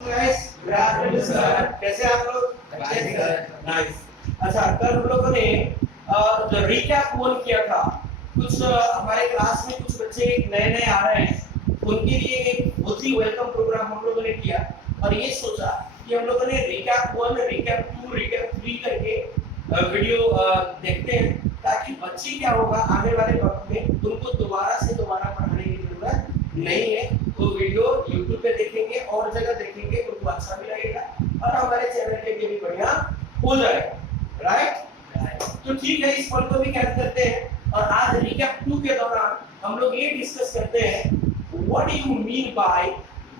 Guys good afternoon sir, कैसे आप लोग? अच्छे सर। नाइस। अच्छा, कल हम लोगों ने जो रिकैप वन किया था, कुछ हमारे क्लास में कुछ बच्चे नए नए आ रहे हैं, उनके लिए एक बहुत ही वेलकम प्रोग्राम हम लोगों ने किया और ये सोचा कि हम लोगों ने recap one, recap two, recap three करके वीडियो देखते हैं, ताकि बच्चे क्या होगा आने वाले वक्त में उनको दोबारा से दोबारा पढ़ाने की जरूरत नहीं है। वो वीडियो YouTube पे देखेंगे और जगह देखेंगे, उनको अच्छा भी लगेगा और हमारे चैनल के लिए भी बढ़िया हो जाएगा। राइट? तो ठीक है, इस पॉइंट को भी कैच करते हैं और आज रिकैप 2 के दौरान हम लोग ये डिस्कस करते हैं what do you mean bye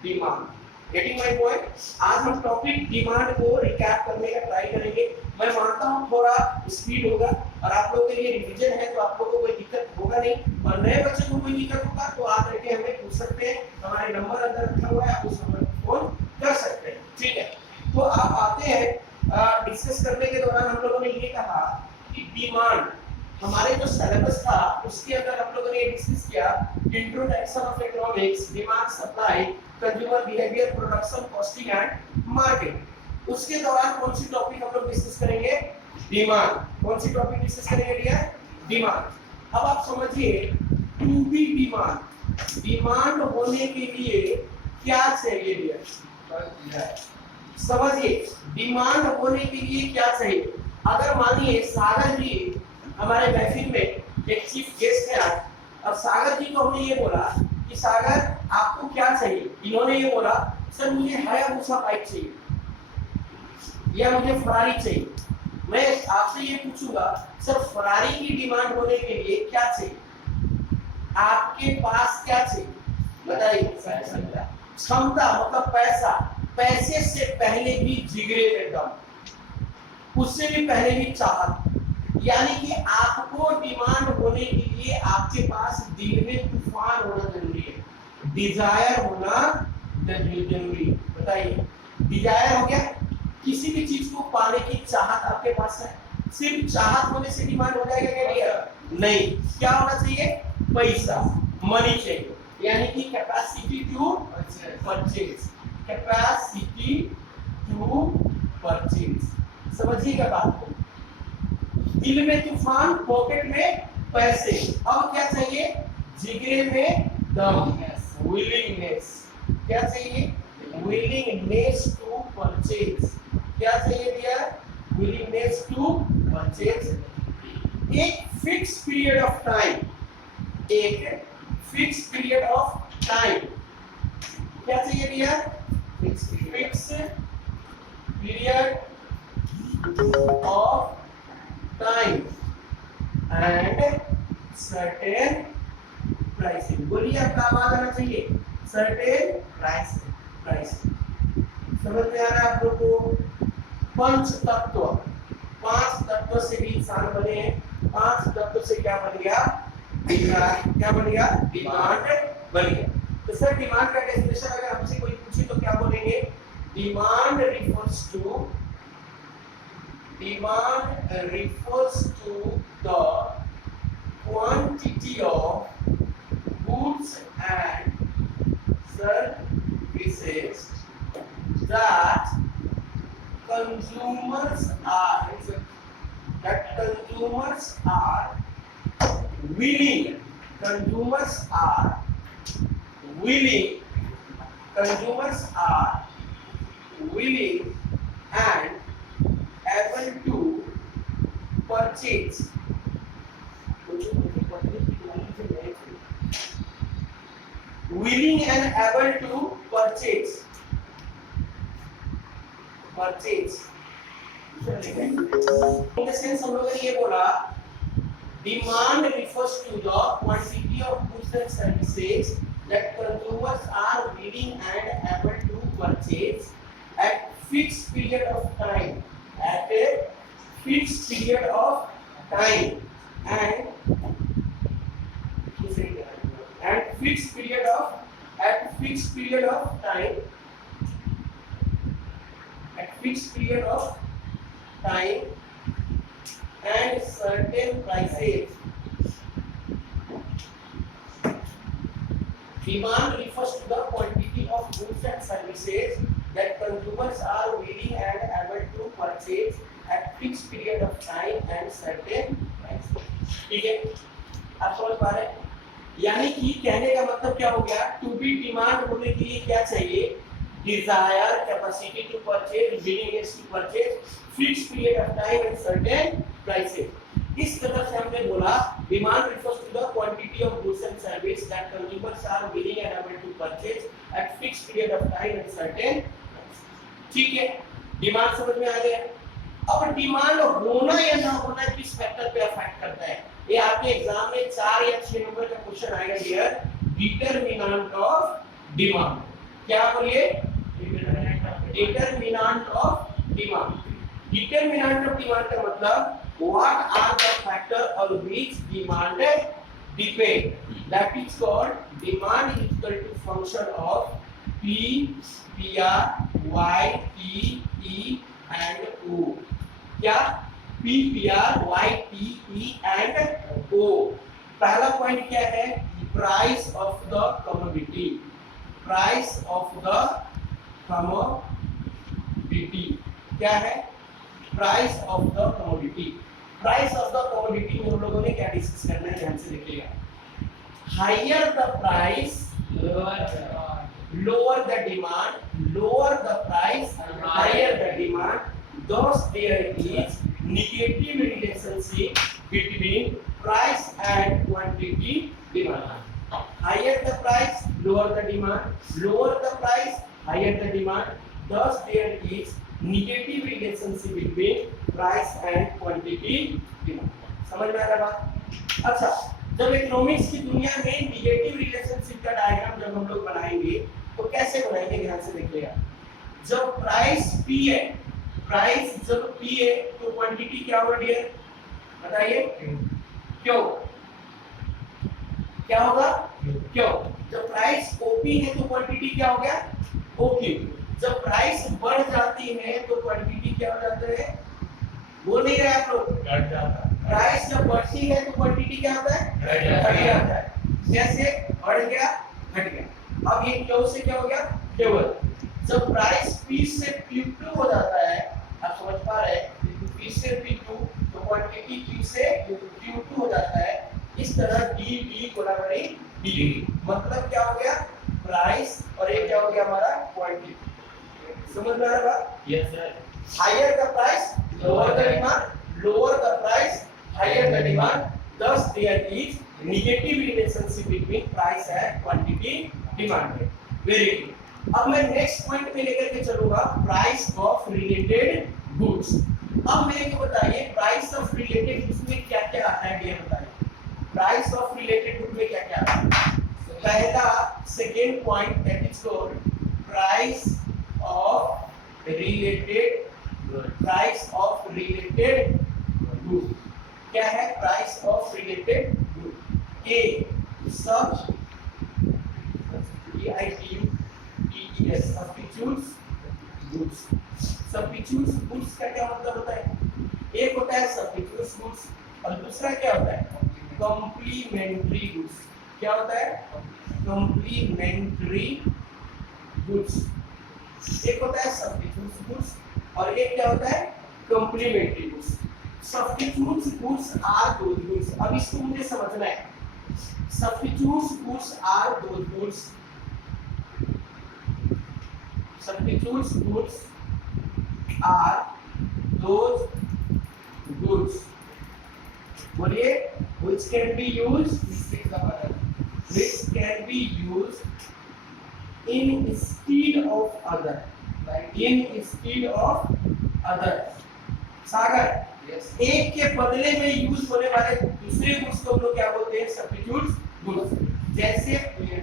demand. Getting my point? आज हम टॉपिक डिमांड को रिकैप करने का ट्राई करेंगे। मैं मानता हूं थोड़ा स्पीड होगा और आप लोगों के लिए रिवीजन है तो आप लोगों को कोई दिक्कत होगा नहीं, और नए बच्चों को कोई दिक्कत होगा तो आप करके हमें पूछ सकते हैं। हमारे नंबर अंदर रखा हुआ है, आप उस नंबर पर फोन कर सकते हैं। ठीक है, तो आप आते हैं डिस्कस करने के दौरान हम लोगों ने ये कहा कि डिमांड हमारे जो सिलेबस था उसके अंदर हम लोगों ने डिस्कस किया introduction of economics, demand, supply, consumer behaviour, production, costing and marketing. उसके दौरान कौन सी टॉपिक हम लोग डिस्कस करेंगे? डिमांड। कौन सी टॉपिक डिस्कस करेंगे भैया? डिमांड। अब आप समझिए, टू बी डिमांड, डिमांड होने के लिए क्या चाहिए भैया? समझिए, डिमांड होने के लिए क्या चाहिए? अगर मानिए सागर जी हमारे महफिल में एक चीफ गेस्ट है आज, अब सागर जी को हमने ये बोला कि सागर आपको क्या चाहिए? इन्होंने ये बोला सर मुझे हायाबुसा बाइक चाहिए या मुझे फरारी चाहिए। मैं आपसे ये पूछूंगा सर फरारी की डिमांड होने के लिए क्या चाहिए? आपके पास क्या चाहिए बताइए? क्षमता, मतलब पैसा। पैसे से पहले भी जिगरे में दम, उससे भी पहले भी चाहत। यानी कि आपको डिमांड होने के लिए आपके पास दिल में तूफान होना जरूरी है, डिजायर होना जरूरी है। बताइए, डिजायर हो गया, किसी भी चीज को पाने की चाहत आपके पास है। सिर्फ चाहत होने से डिमांड हो जाएगा क्या भैया? नहीं, क्या होना चाहिए? पैसा, मनी चाहिए, यानी कि capacity to purchase, capacity to purchase. समझिएगा बात को, दिल में तूफान, पॉकेट में पैसे। अब क्या चाहिए? जिगरे में दम, विलिंगनेस। क्या चाहिए? Willingness to purchase. क्या चाहिए भैया? Willingness to purchase. एक फिक्स पीरियड ऑफ टाइम, एक फिक्स पीरियड ऑफ टाइम। क्या चाहिए भैया? Fix period of time and certain pricing. बोलिए, आपका आवाज आना चाहिए। Certain pricing. समझ में आ रहा है आप लोग को? पंच तत्व, 5 तत्व से भी इंसान बने हैं। 5 तत्व से क्या बन गया? क्या बन गया? डिमांड बन गया। तो सर डिमांड का डेफिनेशन अगर हमसे कोई पूछे तो क्या बोलेंगे? Demand refers to the quantity of goods and services that consumers are willing and able to purchase. Willing and able to purchase. In the sense हम लोगों ने ये बोला, demand refers to the quantity of goods and services that consumers are willing and able to purchase at fixed period of time, at a fixed period of time and fixed period of time, at fixed period of time and certain prices. Demand refers to the quantity of goods and services that consumers are willing and able to purchase at fixed period of time and certain price. ठीक है, आप समझ पा रहे हैं? यानी कि कहने का मतलब क्या हो गया, टू बी डिमांड होने के लिए क्या चाहिए, desire, capacity to purchase, willingness to purchase, fixed period of time and certain prices. इस तरह से हमने बोला demand refers to the quantity of goods and service that consumers are willing and able to purchase at fixed period of time and certain price। ठीक है, demand समझ में आ गया। अब डिमांड होना या ना होना किस फैक्टर पे अफेक्ट करता है, ये आपके एग्जाम में 4 या 6 नंबर का क्वेश्चन आएगा डियर, डिटरमिनेंट ऑफ डिमांड। क्या बोलिए, determinant of demand. Determinant of demand का मतलब what are the factor on which demand depend, that is called demand is equal to function of P, PR, Y, T, E and O। क्या P, PR, Y, T, E and O। पहला point क्या है, price of the commodity, price of the commodity क्या है, price of the commodity. Price of the commodity में हम लोगों ने क्या डिस्कस करना है, ध्यान से देखिएगा। Higher the price, lower the demand, lower the price, higher the demand, thus there is negative relationship between price and quantity demand। higher the price, lower the demand, lower the price, higher the demand, thus there is negative relationship between price and quantity demand। समझ में आ रहा है बात? अच्छा, जब economics की दुनिया में नेगेटिव रिलेशनशिप का डायग्राम जब हम लोग बनाएंगे तो कैसे बनाएंगे, ध्यान से देखिएगा। जब प्राइस P है, प्राइस जब P है तो क्वांटिटी क्या होगा डियर, बताइए क्यों, क्या होगा क्यों। जब प्राइस OP है तो क्वांटिटी क्या हो गया, OQ। जब प्राइस बढ़ जाती है तो क्वांटिटी क्या हो जाता है, बोल नहीं रहे आप लोग, घट जाता है। प्राइस जब बढ़ती है तो क्वांटिटी क्या होता है, घट जाता है। जैसे बढ़ गया घट गया। अब ये क्यों से क्या हो गया, केवल। जब प्राइस P से P2 हो जाता है, आप समझ पा रहे हैं, P से P2 तो क्वांटिटी Q से Q2 हो जाता है। इस तरह D कोलाबरी D, मतलब क्या हो गया, प्राइस और ये क्या हो गया हमारा क्वांटिटी। समझ में आ रहा है? Yes sir. Higher the price, lower the demand, lower the price, higher the demand, thus there is negative relationship between price and quantity demand। Very good. अब मैं नेक्स्ट पॉइंट पे लेकर के चलूंगा, प्राइस ऑफ रिलेटेड गुड्स। अब मेरे को बताइए प्राइस ऑफ रिलेटेड गुड्स में क्या क्या आता है, ये बताइए प्राइस ऑफ रिलेटेड गुड्स में क्या क्या आता है। पहला second point that is called price of related, price of related good. क्या है प्राइस ऑफ रिलेटेड गुड, ए सब सब्स्टिट्यूट्स गुड्स। सब्स्टिट्यूट्स गुड्स का क्या मतलब होता है, एक होता है सब्स्टिट्यूट्स गुड्स और दूसरा क्या होता है कॉम्प्लीमेंट्री गुड्स। क्या होता है कॉम्प्लीमेंट्री गुड्स। एक होता है सब्स्टिट्यूट्स गुड्स और एक क्या होता है complementary goods. Substitutes goods are those goods, अब इसको मुझे समझना है। Substitutes goods are those goods, substitutes goods are those goods, बोलिए, which can be used, which can be used instead of other, instead of other। सागर, एक के बदले में यूज होने वाले दूसरे गुड्स को हम लोग क्या बोलते हैं सब्स्टिट्यूट्स गुड्स। जैसे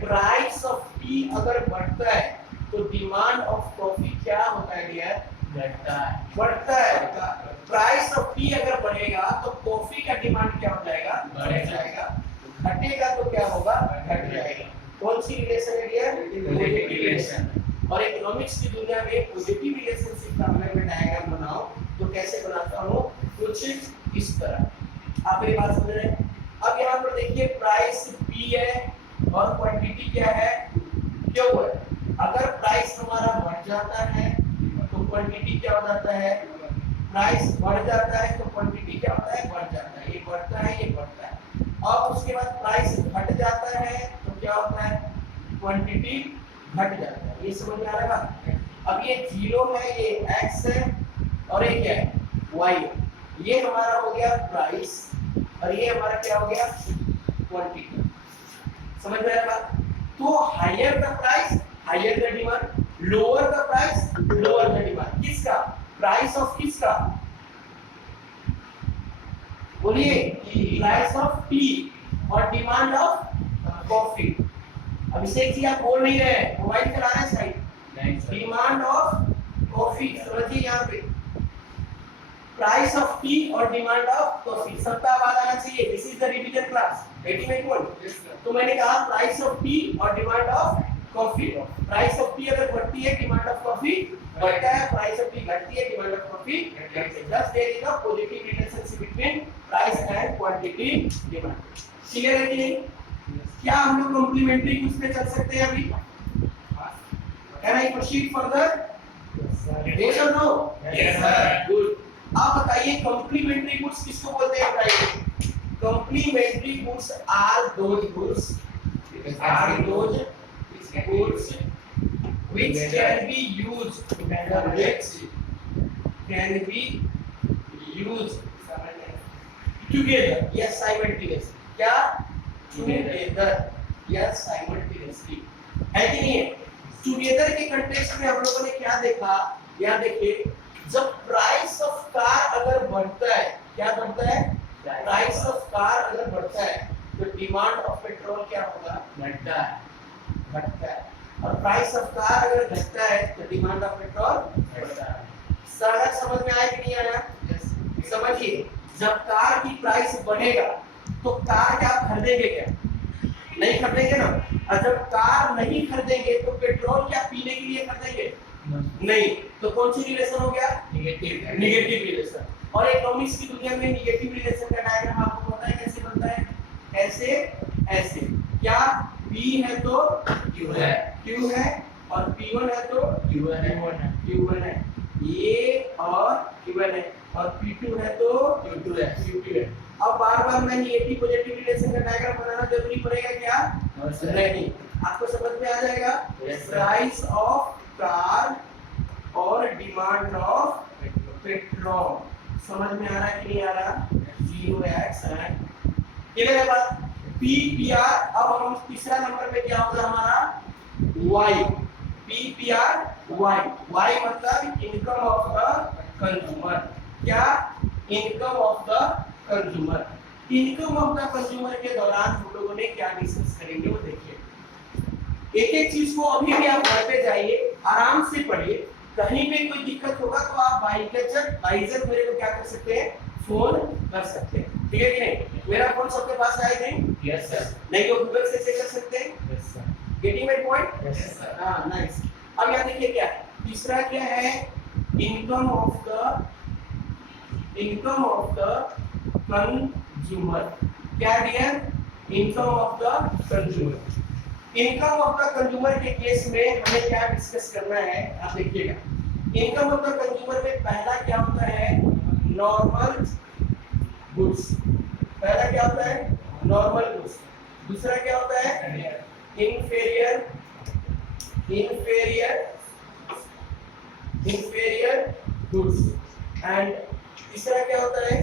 प्राइस ऑफ टी अगर बढ़ता है तो डिमांड ऑफ कॉफी क्या होता है डियर, घटता है, बढ़ता है। प्राइस ऑफ टी अगर बढ़ेगा तो कॉफी का डिमांड क्या हो जाएगा, बढ़ जाएगा। घटेगा तो क्या होगा, घट जाएगा। कौन सी रिलेशन है डियर, पॉजिटिव रिलेशन। और इकोनॉमिक्स की दुनिया में पॉजिटिव रिलेशनशिप का अगर मैं डायग्राम बनाऊं तो कैसे बनाता हूं, कुछ इस तरह। आप मेरी बात समझ रहे हैं? अब यहाँ पर देखिए प्राइस पी है और क्वांटिटी क्या है, क्यू है। अगर प्राइस हमारा बढ़ जाता है तो क्वांटिटी क्या हो जाता है, प्राइस बढ़ जाता है तो क्वांटिटी क्या होता है, बढ़ जाता है, ये बढ़ता है ये बढ़ता है। और उसके बाद प्राइस घट जाता है तो क्या होता है, क्वांटिटी घट जाता है। ये समझ में आ रहा है? अब ये 0 है, ये x है और ये क्या है, y है। ये हमारा हो गया प्राइस और ये हमारा क्या हो गया, क्वांटिटी। समझ में आ रहा है? तो higher the price higher the demand, lower the price lower the demand. किसका, प्राइस ऑफ किसका, बोलिए, प्राइस ऑफ टी और डिमांड ऑफ कॉफी। अब इसे जी आप बोल नहीं रहे, मोबाइल चला रहे हैं साइड। डिमांड ऑफ कॉफी, समझिए यहाँ पे प्राइस ऑफ टी और डिमांड ऑफ कॉफी सबका आवाज आना चाहिए। This is the revision class 88.1। तो मैंने कहा प्राइस ऑफ टी और demand of coffee, price of T अगर बढ़ती है डिमांड ऑफ कॉफी बढ़ता है, प्राइस ऑफ टी घटती है डिमांड ऑफ कॉफी घटती है। Thus there is a positive relationship between price and quantity demand. Clear है कि नहीं? क्या हम लोग कॉम्प्लीमेंट्री गुड्स पे चल सकते हैं अभी? Can I proceed further? Yes और नो? Yes sir. गुड। आप बताइए कॉम्प्लीमेंट्री गुड्स किसको बोलते हैं? बताइए। Complementary goods are those goods which can be used together, yes simultaneously। क्या? together, yes simultaneously, है कि नहीं है? टुगेदर के कंटेक्स्ट में हम लोगों ने क्या देखा, यहाँ देखिए, जब प्राइस ऑफ कार अगर बढ़ता है, क्या बढ़ता है, प्राइस ऑफ कार अगर बढ़ता है तो डिमांड ऑफ पेट्रोल क्या होगा, घटता है, घटता है। और प्राइस ऑफ कार अगर घटता है तो डिमांड ऑफ पेट्रोल बढ़ता है। सारा समझ में आया कि नहीं आया? समझिए, जब कार की प्राइस बढ़ेगा तो कार क्या खरीदेंगे, क्या नहीं खरीदेंगे ना। और जब कार नहीं खरीदेंगे तो पेट्रोल क्या पीने के लिए खरीदेंगे, नहीं। तो कौन सी रिलेशन हो गया, निगेटिव रिलेशन। और इकोनॉमिक्स की दुनिया में निगेटिव रिलेशन का डायग्राम आपको पता है कैसे बनता है, ऐसे ऐसे। क्या P है तो Q है, Q है, और P1 है तो Q1 है, ये और Q1 है, और P2 है तो Q2 है। अब बार-बार मैं निगेटिव पॉजिटिव रिलेशन का डायग्राम बनाना जरूरी पड़ेगा क्या? नहीं। आपको समझ में आ जाएगा? प्राइस ऑफ कार और डिमांड ऑफ पेट्रोल। समझ में आ रहा है कि नहीं आ रहा? 0x एंड क्लियर है बात? PPR। अब हम तीसरा नंबर पे क्या होगा हमारा, Y। PPR Y मतलब इनकम ऑफ द कंज्यूमर। क्या? Income of the consumer. Income of the consumer के दौरान हम लोगों ने क्या डिस्कस करेंगे वो देखिए। एक एक चीज को अभी भी आप घर पे जाइए, आराम से पढ़िए, कहीं पे कोई दिक्कत होगा तो आप बाइजर मेरे को क्या कर सकते हैं, फोन कर सकते हैं। ठीक है कि नहीं? मेरा फोन सबके पास है नहीं? Yes sir. नहीं तो गूगल से चेक कर सकते हैं। Yes sir. Getting my point? Yes sir. हां नाइस। अब यहां देखिए क्या तीसरा क्या है, इनकम ऑफ द कंज्यूमर। क्या dear? Income of the consumer. Income of the consumer के केस में हमें क्या डिस्कस करना है, आप देखिएगा। इनकम ऑफ द कंज्यूमर में पहला क्या होता है, नॉर्मल गुड्स। पहला क्या होता है, नॉर्मल गुड्स। दूसरा क्या होता है, इंफीरियर गुड्स। एंड तीसरा क्या होता है,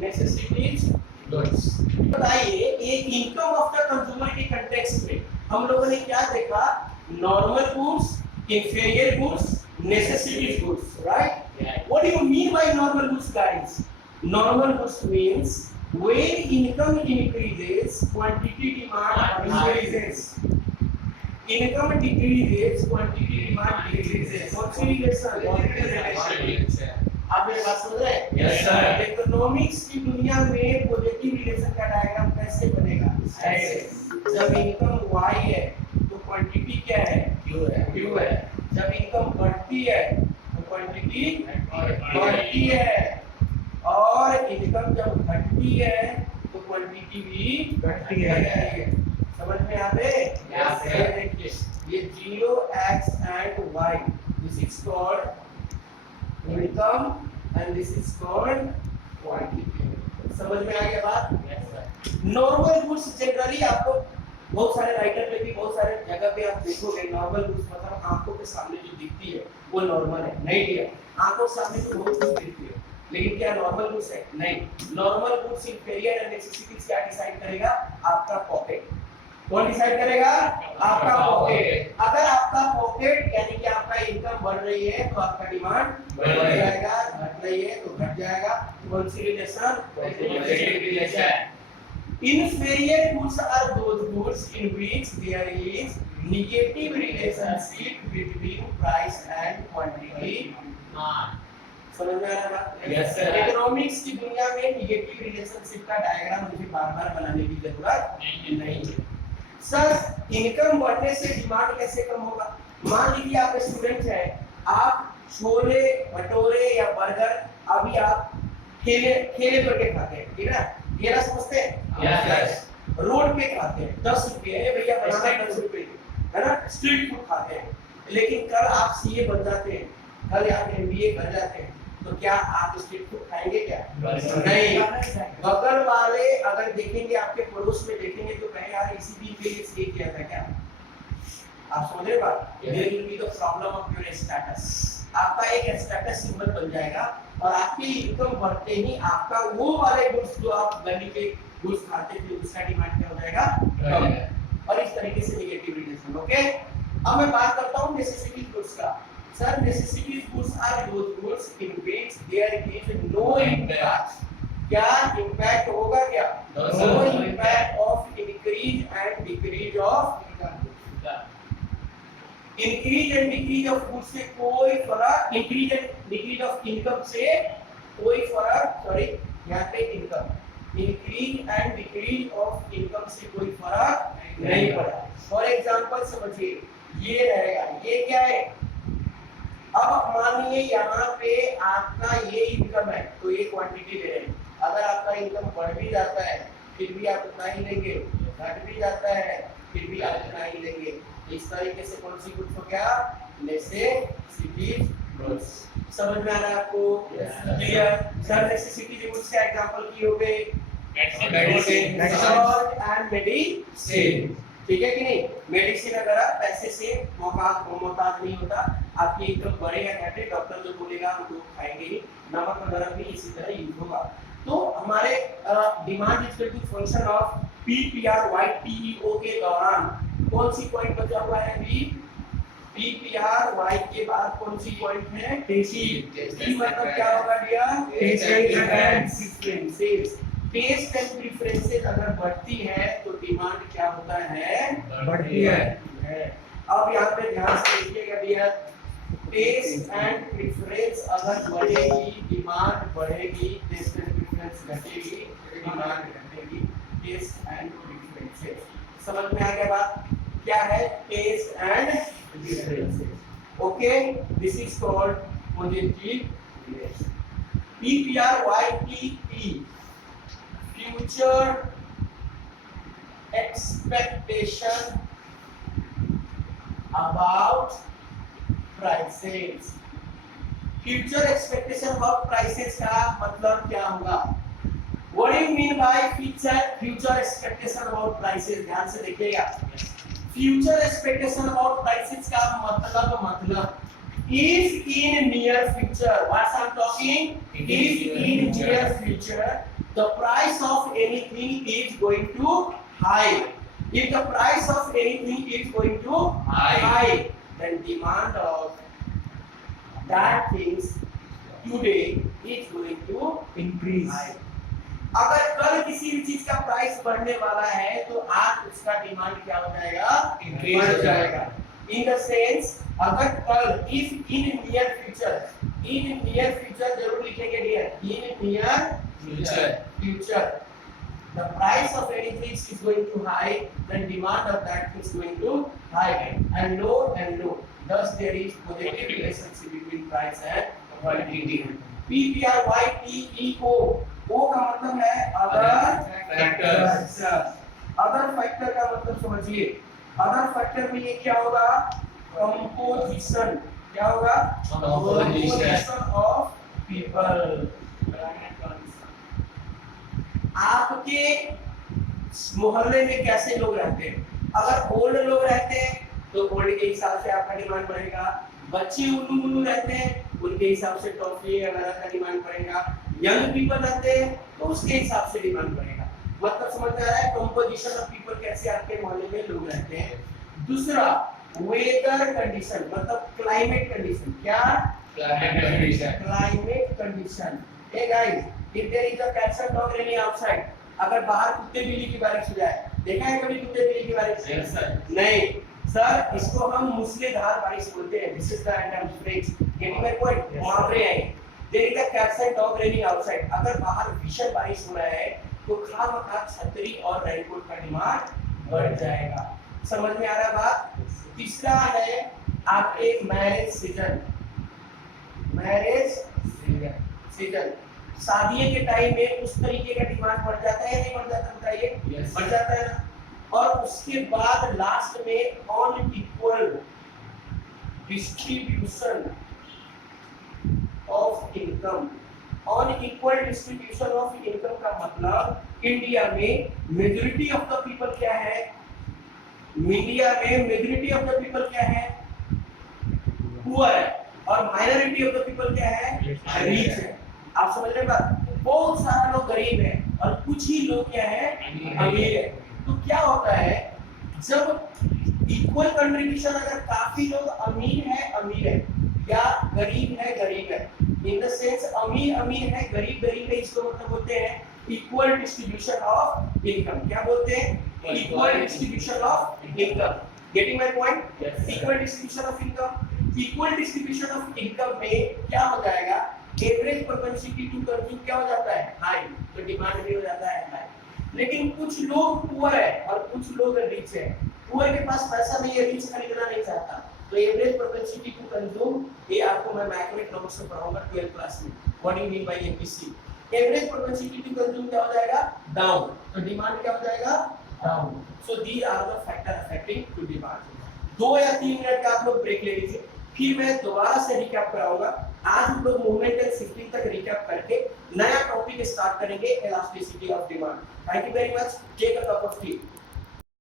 नेसेसिटीज गुड्स। बताइए ये इनकम ऑफ द कंज्यूमर के कंटेक्स्ट में हम लोगों ने क्या देखा, normal goods, inferior goods, necessities goods, right? Yeah. What do you mean by normal goods, guys? Normal goods means when income increases, quantity demand increases. Income decreases, quantity demand decreases. What's the relation? आप मेरी बात समझ रहे हैं? Yes sir. Economics की दुनिया में positive relation का डायग्राम कैसे बनेगा? ऐसे। जब इनकम Y है तो क्वांटिटी क्या है? Q है। जब इनकम बढ़ती है तो क्वांटिटी बढ़ती है, और इनकम जब घटती है तो क्वांटिटी भी घटती है। समझ में आ रहे? देखिए ये 0x and y, this is called income and this is called quantity. समझ में आ गया बात? Yes, sir. Normal goods generally आपको बहुत सारे राइटर पे भी बहुत सारे जगह पे आप देखोगे नॉर्मल गुड्स मतलब आंखों के सामने जो दिखती है वो नॉर्मल है, नहीं दिया आंखों के सामने तो बहुत कुछ दिखती है, लेकिन क्या नॉर्मल गुड्स है? नहीं। Normal goods inferior and necessities क्या डिसाइड करेगा? आपका पॉकेट। कौन डिसाइड करेगा? आपका पॉकेट। अगर आपका पॉकेट यानी कि आपका इनकम बढ़ रही है तो आपका डिमांड बढ़ जाएगा, घट रही है तो घट जाएगा। कौन सी relation? Positive relation. Inferior goods are those goods in which there is negative relationship between price and quantity. समझ में आ रहा है? Yes, sir. इकोनॉमिक्स की दुनिया में निगेटिव रिलेशनशिप का डायग्राम मुझे बार-बार बनाने की जरूरत नहीं है। सर इनकम बढ़ने से डिमांड कैसे कम होगा? मान लीजिए आप स्टूडेंट हैं, आप छोले भटूरे या बर्गर अभी आप ठेले पे खाते हैं, ठीक है? ठेला समझते हैं? Yes. रोड पे खाते हैं 10 रुपए है भैया बनाना 10 रुपए है ना, स्ट्रीट फूड खाते हैं। लेकिन कल आप सीए बन जाते हैं, कल आप एमबीए कर जाते हैं, तो क्या आप स्ट्रीट फूड खाएंगे क्या? नहीं। बगल वाले अगर देखेंगे आपके पड़ोस में देखेंगे तो कहें यार इसी दिन के लिए सीए किया था क्या? आप समझ रहे बात? There will be the problem of your status. आपका एक स्टेटस सिंबल बन जाएगा और आपकी इनकम बढ़ते ही आपका वो वाले गुड्स जो आप गली के गुड्स खाते थे उसका डिमांड क्या हो जाएगा? कम। और इस तरीके से नेगेटिव रिलेशन। ओके, अब मैं बात करता हूं नेसेसिटी गुड्स का। Sir necessity goods are those goods in which there is no impact. क्या इम्पैक्ट होगा? क्या no impact of increase and decrease of increase and decrease of goods से कोई फर्क, increase and decrease of income से कोई फर्क, सॉरी यहाँ पे income, increase and decrease of income से कोई फर्क नहीं पड़ा। फॉर एग्जांपल समझिए ये रहेगा, ये क्या है? अब मानिए यहाँ पे आपका ये इनकम है तो ये क्वांटिटी ले रहे हैं। अगर आपका इनकम बढ़ भी जाता है फिर भी आप उतना ही लेंगे, घट भी जाता है फिर भी आप उतना ही लेंगे। इस तरीके से कौन सी गुड्स हो गया? Necessity goods. समझ में आ रहा है आपको? क्लियर? सर नेसेसिटी गुड्स का एग्जांपल की हो गए मेडिसिन एंड मेडिसिन, ठीक है कि नहीं? मेडिसिन अगर आप पैसे से मोहताज नहीं होता, आपकी इनकम बढ़े या घटे डॉक्टर जो बोलेगा आप वो खाएंगे ही। नमक वगैरह भी इसी तरह यूज होगा। तो हमारे demand is equal to function of PPRYTEO के दौरान कौन सी पॉइंट बचा हुआ है? PPRY के बाद कौन सी पॉइंट है? टी मतलब क्या होगा dear? Taste and preferences. Taste and preferences अगर बढ़ती है तो डिमांड क्या होता है? बढ़ती है। अब यहाँ पे ध्यान से देखिएगा डियर, टेस्ट एंड प्रेफरेंस अगर बढ़ेगी डिमांड बढ़ेगी, टेस्ट एंड प्रेफरेंस घटेगी डिमांड घटेगी। टेस्ट एंड प्रेफरेंसेस समझ में आ गया बात? क्या है? Taste and preferences. Okay, this is called positive relation. PPRYTE future expectation about prices. Future expectation about prices का मतलब क्या होगा? What do you mean by future expectation about prices? ध्यान से देखिएगा। Future expectation about prices का मतलब if in near future, what I'm talking, if in near future the price of anything is going to high. If the price of anything is going to high, then demand of that things today is going to increase. अगर कल किसी भी चीज का price बढ़ने वाला है तो आज उसका डिमांड क्या हो जाएगा? बढ़ जाएगा। इन द सेंस अगर कल इफ इन नियर फ्यूचर जरूर लिखेंगे dear, in near future the price of anything is going to high, then demand of that thing is going to high and low. Thus there is positive relationship between price and quantity. PPRYTEO, O का मतलब है other factor. Other factor का मतलब समझिए, other factor में ये क्या होगा, कंपोजिशन, क्या होगा, कंपोजिशन ऑफ पीपल। आपके मोहल्ले में कैसे लोग रहते हैं, अगर ओल्ड लोग रहते हैं तो ओल्ड के हिसाब से आपका डिमांड बढ़ेगा, बच्चे उल्लू उल्लू रहते हैं उनके हिसाब से टॉफी वगैरह का डिमांड बढ़ेगा, यंग पीपल रहते हैं तो उसके हिसाब से डिमांड बढ़ेगा। मतलब समझ में आ रहा है कंपोजिशन ऑफ पीपल, कैसे आपके मोहल्ले में लोग रहते हैं। दूसरा वेदर कंडीशन, मतलब क्लाइमेट कंडीशन, क्या Climate condition. Climate condition. Hey guys, if there is a cats and dog running outside, अगर बाहर कुत्ते बिल्ली की बारिश हो जाए, देखा है कभी कुत्ते बिल्ली की बारिश? Yes, sir. नहीं सर, इसको हम मूसलाधार बारिश बोलते हैं। This is the end phrase, getting my point? मुहावरे हैं। There is a cats and dog running outside, अगर बाहर भीषण बारिश हो रहा है तो खामखा छतरी और रेनकोट का डिमांड बढ़ जाएगा। समझ में आ रहा है बात? तीसरा है आपके मैरिज सीजन। मैरिज सीजन, शादी के टाइम में उस तरीके का डिमांड बढ़ जाता है या नहीं बढ़ जाता, बताइए? Yes. बढ़ जाता है ना। और उसके बाद लास्ट में unequal distribution of income. Unequal distribution of income का मतलब इंडिया में मेजॉरिटी ऑफ द पीपल क्या है, इंडिया में मेजॉरिटी ऑफ द पीपल क्या है, पुअर है, और माइनॉरिटी ऑफ द पीपल क्या है, रिच है। आप समझ रहे हैं बात? बहुत सारे लोग गरीब हैं और कुछ ही लोग क्या है, अमीर है। तो क्या होता है, जब इक्वल कंट्रीब्यूशन, अगर काफी लोग अमीर है या गरीब है, इन द सेंस अमीर है गरीब है, इसको मतलब बोलते हैं इक्वल डिस्ट्रीब्यूशन ऑफ इनकम। क्या बोलते हैं? Equal distribution of income. Getting my point? Yes, sir. Equal distribution of income. Equal distribution of income में क्या हो जाएगा, एवरेज प्रोपेंसिटी टू कंज्यूम क्या हो जाता है, हाई, तो डिमांड भी हो जाता है हाई। लेकिन कुछ लोग पुअर है और कुछ लोग रिच है। पुअर के पास पैसा नहीं है, रिच खरीदना नहीं चाहता, तो एवरेज प्रोपेंसिटी टू कंज्यूम, ये आपको मैं मैक्रो इकोनॉमिक्स में पढ़ाऊंगा 12th क्लास में। What do you mean by MPC? Average propensity to consume क्या हो जाएगा, डाउन, तो डिमांड क्या हो जाएगा, down. So these are the factor affecting to demand. 2 या 3 मिनट का आप लोग ब्रेक ले लीजिए, फिर मैं दोबारा से रिकैप कराऊंगा। आज हम लोग मूवमेंट एंड शिफ्टिंग तक रिकैप करके नया टॉपिक स्टार्ट करेंगे, elasticity of demand. Thank you very much. Take a cup of T.